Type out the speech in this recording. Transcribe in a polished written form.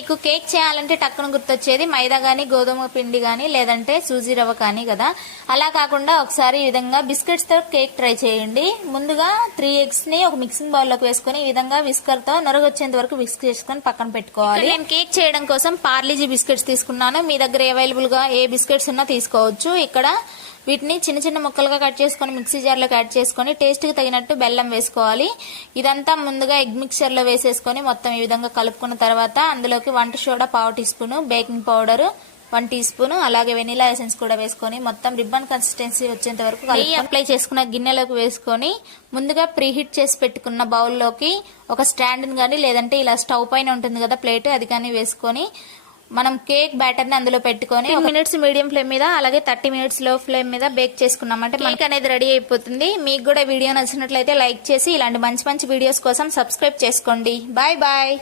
మీకు కేక్ చేయాలంటే టక్కున గుర్తొచ్చేది మైదా గానీ గోధుమ పిండి గానీ లేదంటే సూజీ రవ్వ కానీ కదా. అలా కాకుండా ఒకసారి ఈ విధంగా బిస్కెట్స్ తో కేక్ ట్రై చేయండి. ముందుగా 3 eggs ని ఒక మిక్సింగ్ బౌల్ లోకి వేసుకుని ఈ విధంగా విస్కర్ తో నొరగొచ్చేంత వరకు విస్క్ చేసుకుని పక్కన పెట్టుకోవాలి. నేను కేక్ చేయడం కోసం పార్లీజీ బిస్కెట్స్ తీసుకున్నాను. మీ దగ్గర అవైలబుల్ గా ఏ బిస్కెట్స్ ఉన్నా తీసుకోవచ్చు. ఇక్కడ వీటిని చిన్న చిన్న ముక్కలుగా కట్ చేసుకుని మిక్సీ జార్లోకి యాడ్ చేసుకుని టేస్ట్ కి తగినట్టు బెల్లం వేసుకోవాలి. ఇదంతా ముందుగా ఎగ్ మిక్చర్ లో వేసేసుకుని మొత్తం ఈ విధంగా కలుపుకున్న తర్వాత అందులోకి వంట soda 1/2 teaspoon, baking powder 1 teaspoon, అలాగే వెనిలా ఎసెన్స్ కూడా వేసుకొని మొత్తం రిబ్బన్ కన్సిస్టెన్సీ వచ్చేంత వరకు నెయ్యి అప్లై చేసుకున్న గిన్నెలోకి వేసుకొని ముందుగా ప్రీహీట్ చేసి పెట్టుకున్న బౌల్లోకి ఒక స్టాండ్ గానీ లేదంటే ఇలా స్టవ్ పైన ఉంటుంది కదా ప్లేట్, అది కానీ వేసుకొని మనం కేక్ బ్యాటర్ ని అందులో పెట్టుకొని 10 మినిట్స్ మీడియం ఫ్లేమ్ మీద అలాగే 30 మినిట్స్ లో ఫ్లేమ్ మీద బేక్ చేసుకున్నామంటే కేక్ అనేది రెడీ అయిపోతుంది. మీకు కూడా వీడియో నచ్చినట్లయితే లైక్ చేసి ఇలాంటి మంచి మంచి వీడియోస్ కోసం సబ్స్క్రైబ్ చేసుకోండి. Bye bye.